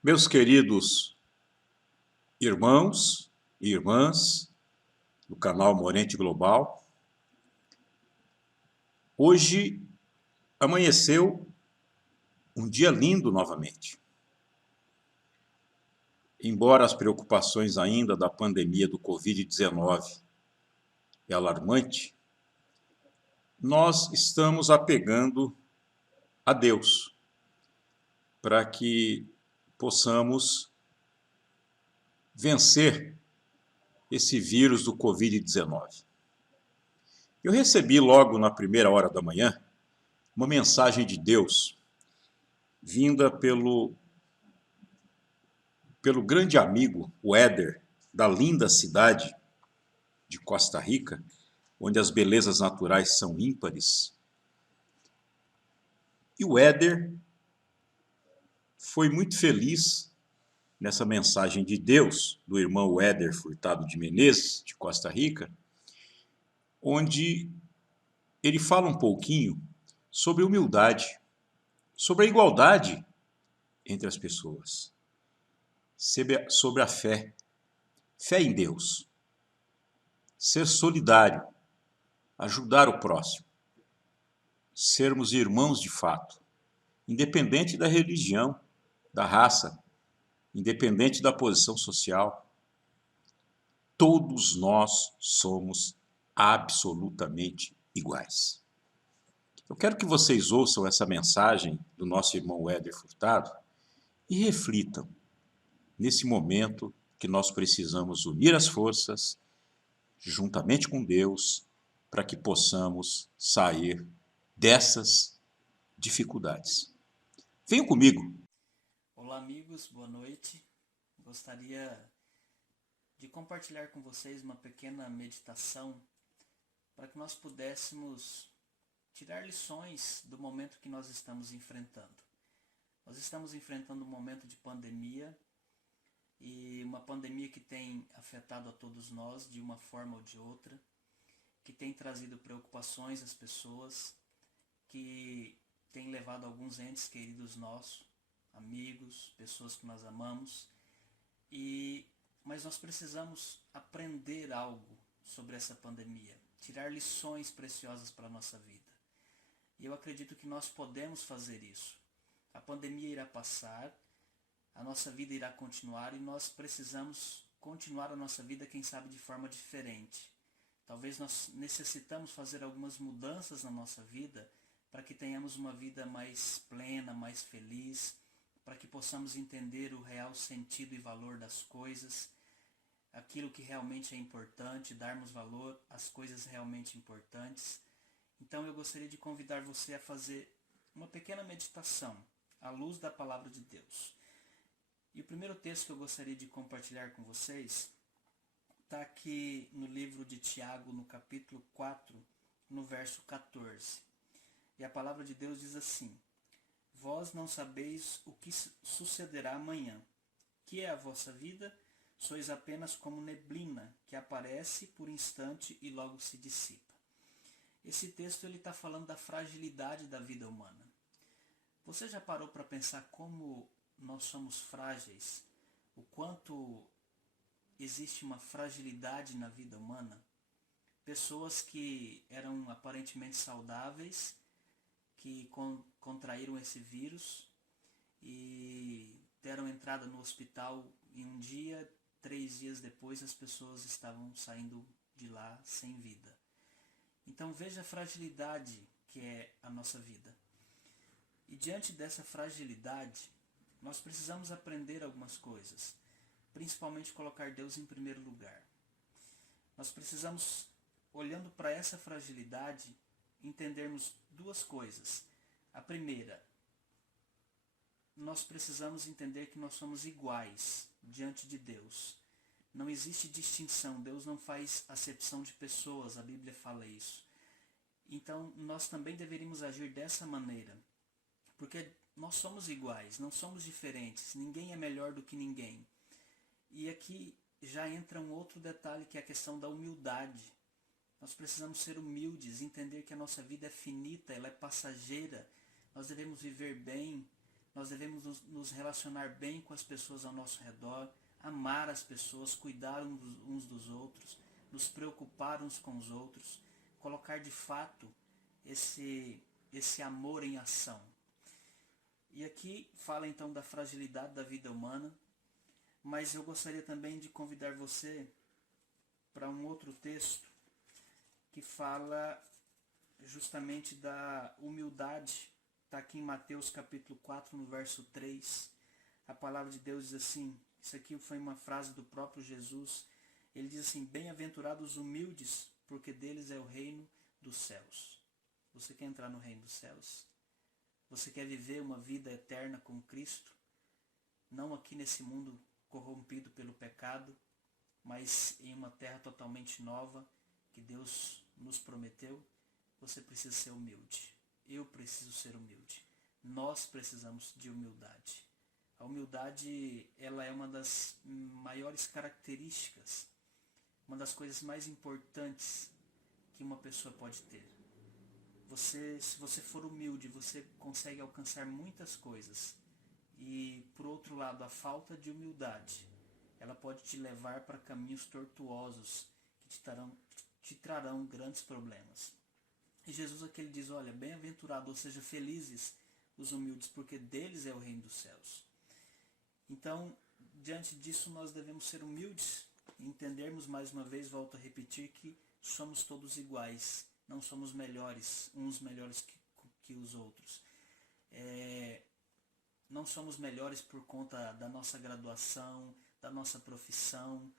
Meus queridos irmãos e irmãs do canal Morente Global, hoje amanheceu um dia lindo novamente. Embora as preocupações ainda da pandemia do Covid-19 é alarmante, nós estamos apegando a Deus para que possamos vencer esse vírus do Covid-19. Eu recebi logo na primeira hora da manhã uma mensagem de Deus vinda pelo grande amigo, o Éder, da linda cidade de Costa Rica, onde as belezas naturais são ímpares. E o Éder foi muito feliz nessa mensagem de Deus, do irmão Éder Furtado de Menezes, de Costa Rica, onde ele fala um pouquinho sobre humildade, sobre a igualdade entre as pessoas, sobre a fé, fé em Deus, ser solidário, ajudar o próximo, sermos irmãos de fato, independente da religião, da raça, independente da posição social. Todos nós somos absolutamente iguais. Eu quero que vocês ouçam essa mensagem do nosso irmão Éder Furtado e reflitam nesse momento que nós precisamos unir as forças, juntamente com Deus, para que possamos sair dessas dificuldades. Venham comigo. Olá, amigos, boa noite. Gostaria de compartilhar com vocês uma pequena meditação para que nós pudéssemos tirar lições do momento que nós estamos enfrentando. Nós estamos enfrentando um momento de pandemia e uma pandemia que tem afetado a todos nós de uma forma ou de outra, que tem trazido preocupações às pessoas, que tem levado alguns entes queridos nossos, amigos, pessoas que nós amamos, mas nós precisamos aprender algo sobre essa pandemia, tirar lições preciosas para a nossa vida. E eu acredito que nós podemos fazer isso. A pandemia irá passar, a nossa vida irá continuar e nós precisamos continuar a nossa vida, quem sabe, de forma diferente. Talvez nós necessitamos fazer algumas mudanças na nossa vida para que tenhamos uma vida mais plena, mais feliz, para que possamos entender o real sentido e valor das coisas, aquilo que realmente é importante, darmos valor às coisas realmente importantes. Então eu gostaria de convidar você a fazer uma pequena meditação à luz da palavra de Deus. E o primeiro texto que eu gostaria de compartilhar com vocês está aqui no livro de Tiago, no capítulo 4, no verso 14. E a palavra de Deus diz assim: Vós não sabeis o que sucederá amanhã. Que é a vossa vida? Sois apenas como neblina, que aparece por instante e logo se dissipa. Esse texto está falando da fragilidade da vida humana. Você já parou para pensar como nós somos frágeis? O quanto existe uma fragilidade na vida humana? Pessoas que eram aparentemente saudáveis, que contraíram esse vírus e deram entrada no hospital em um dia, 3 dias depois as pessoas estavam saindo de lá sem vida. Então veja a fragilidade que é a nossa vida. E diante dessa fragilidade, nós precisamos aprender algumas coisas, principalmente colocar Deus em primeiro lugar. Nós precisamos, olhando para essa fragilidade, entendermos duas coisas. A primeira, nós precisamos entender que nós somos iguais diante de Deus. Não existe distinção, Deus não faz acepção de pessoas, a Bíblia fala isso. Então nós também deveríamos agir dessa maneira, porque nós somos iguais, não somos diferentes, ninguém é melhor do que ninguém. E aqui já entra um outro detalhe, que é a questão da humildade. Nós precisamos ser humildes, entender que a nossa vida é finita, ela é passageira. Nós devemos viver bem, Nós devemos nos relacionar bem com as pessoas ao nosso redor, amar as pessoas, cuidar uns dos outros, nos preocupar uns com os outros, colocar de fato esse amor em ação. E aqui fala então da fragilidade da vida humana, mas eu gostaria também de convidar você para um outro texto que fala justamente da humildade. Está aqui em Mateus capítulo 4, no verso 3. A palavra de Deus diz assim, isso aqui foi uma frase do próprio Jesus. Ele diz assim: bem-aventurados os humildes, porque deles é o reino dos céus. Você quer entrar no reino dos céus? Você quer viver uma vida eterna com Cristo? Não aqui nesse mundo corrompido pelo pecado, mas em uma terra totalmente nova que Deus nos prometeu. Você precisa ser humilde. Eu preciso ser humilde. Nós precisamos de humildade. A humildade, ela é uma das maiores características, uma das coisas mais importantes que uma pessoa pode ter. Se você for humilde, você consegue alcançar muitas coisas. E, por outro lado, a falta de humildade, ela pode te levar para caminhos tortuosos que te trarão grandes problemas. E Jesus aqui ele diz, olha, bem-aventurado, ou seja, felizes os humildes, porque deles é o reino dos céus. Então, diante disso, nós devemos ser humildes e entendermos, mais uma vez, volto a repetir, que somos todos iguais, não somos melhores, uns melhores que os outros. Não somos melhores por conta da nossa graduação, da nossa profissão,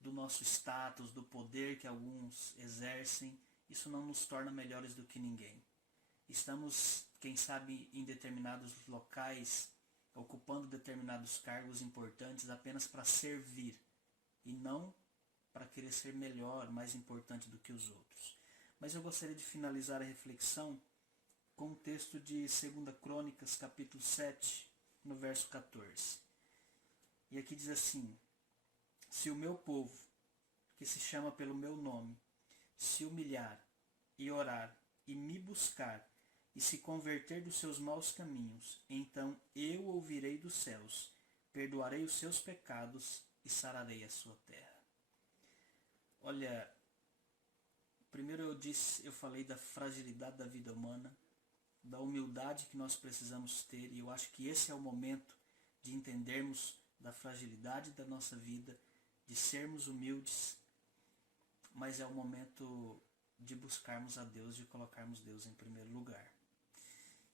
do nosso status, do poder que alguns exercem. Isso não nos torna melhores do que ninguém. Estamos, quem sabe, em determinados locais, ocupando determinados cargos importantes apenas para servir e não para querer ser melhor, mais importante do que os outros. Mas eu gostaria de finalizar a reflexão com um texto de 2 Crônicas, capítulo 7, no verso 14. E aqui diz assim: se o meu povo, que se chama pelo meu nome, se humilhar e orar e me buscar e se converter dos seus maus caminhos, então eu ouvirei dos céus, perdoarei os seus pecados e sararei a sua terra. Olha, primeiro eu falei da fragilidade da vida humana, da humildade que nós precisamos ter, e eu acho que esse é o momento de entendermos da fragilidade da nossa vida, de sermos humildes, mas é o momento de buscarmos a Deus, de colocarmos Deus em primeiro lugar.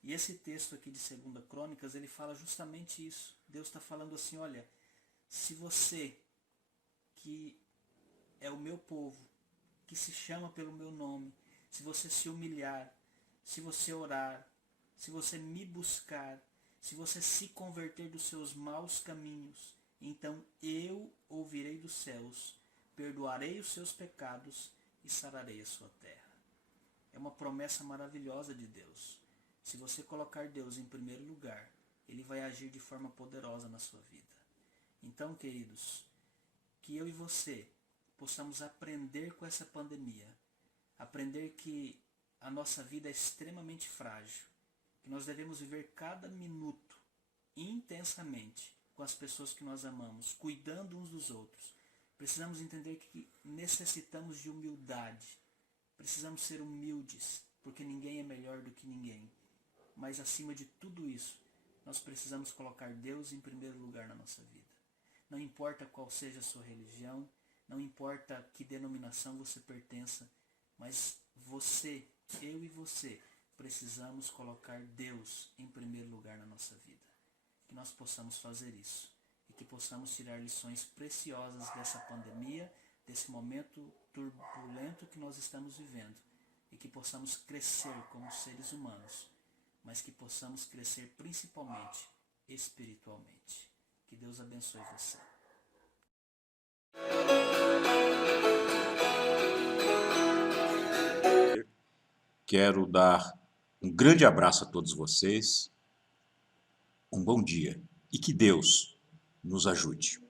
E esse texto aqui de 2 Crônicas, ele fala justamente isso. Deus está falando assim, olha, se você, que é o meu povo, que se chama pelo meu nome, se você se humilhar, se você orar, se você me buscar, se você se converter dos seus maus caminhos, então eu ouvirei dos céus, perdoarei os seus pecados e sararei a sua terra. É uma promessa maravilhosa de Deus. Se você colocar Deus em primeiro lugar, Ele vai agir de forma poderosa na sua vida. Então, queridos, que eu e você possamos aprender com essa pandemia, aprender que a nossa vida é extremamente frágil, que nós devemos viver cada minuto intensamente com as pessoas que nós amamos, cuidando uns dos outros. Precisamos entender que necessitamos de humildade, precisamos ser humildes, porque ninguém é melhor do que ninguém. Mas acima de tudo isso, nós precisamos colocar Deus em primeiro lugar na nossa vida. Não importa qual seja a sua religião, não importa que denominação você pertença, mas você, eu e você, precisamos colocar Deus em primeiro lugar na nossa vida. Que nós possamos fazer isso e que possamos tirar lições preciosas dessa pandemia, desse momento turbulento que nós estamos vivendo, e que possamos crescer como seres humanos, mas que possamos crescer principalmente espiritualmente. Que Deus abençoe você. Quero dar um grande abraço a todos vocês, um bom dia e que Deus nos ajude.